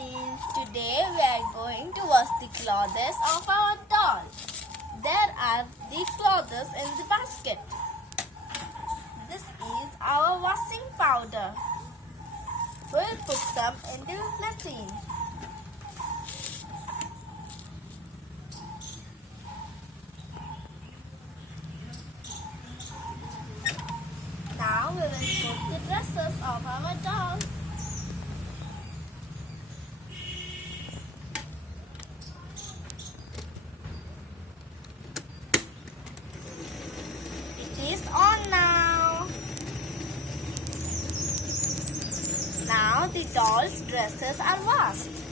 Today we are going to wash the clothes of our doll. There are the clothes in the basket. This is our washing powder. We'll put some in the machine. Now we will put the dresses of our doll. It is on now. Now the doll's dresses are washed.